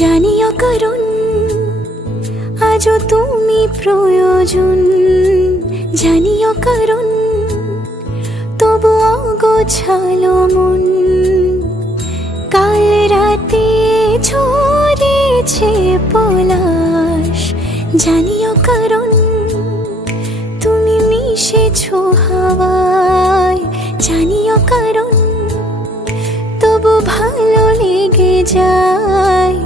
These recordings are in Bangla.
জানিও কারণ আজও তুমি প্রয়োজন, জানিও কারণ তবু অগোছালো মন। কাল রাতে ঝরেছে পলাশ, জানিও কারণ তুমি মিশেছো হাওয়ায়, জানিও কারণ তবু ভালো লেগে যায়।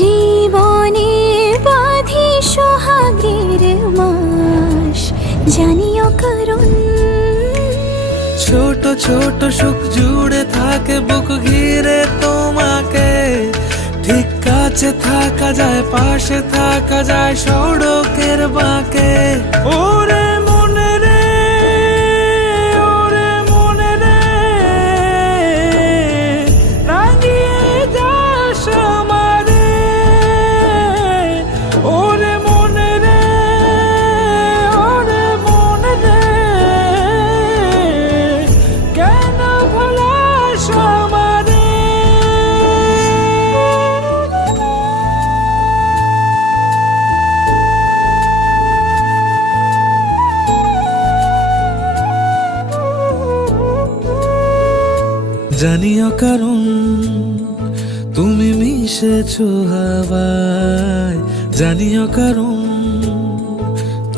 জীবনে বাঁধি সোহাগের মাস, জানিও কারণ ছোট ছোট সুখ জুড়ে থাকে বুক ঘিরে তোমাকে। ঠিক কাছে থাকা যায়, পাশে থাকা যায় সড়কের বাঁকে। ওরে মনে রে, ওরে মনে রে, রাঙিয়ে যাস আমারে। ওরে মনে রে, ওরে মনে রে, কেন ভোলাস আমারে। জানিও কারণ তুমি মিশেছো হাওয়ায়, জানিও কারণ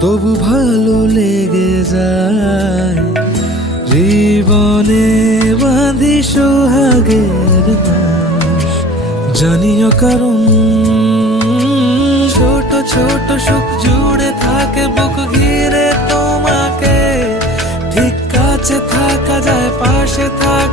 তবু ভালো লেগে যায়। জীবনে বাঁধি সোহাগের মাস, জানিও কারণ ছোট ছোট সুখ জুড়ে থাকে বুক ঘিরে তোমাকে। ঠিক কাছে থাকা যায়, পাশে থাকা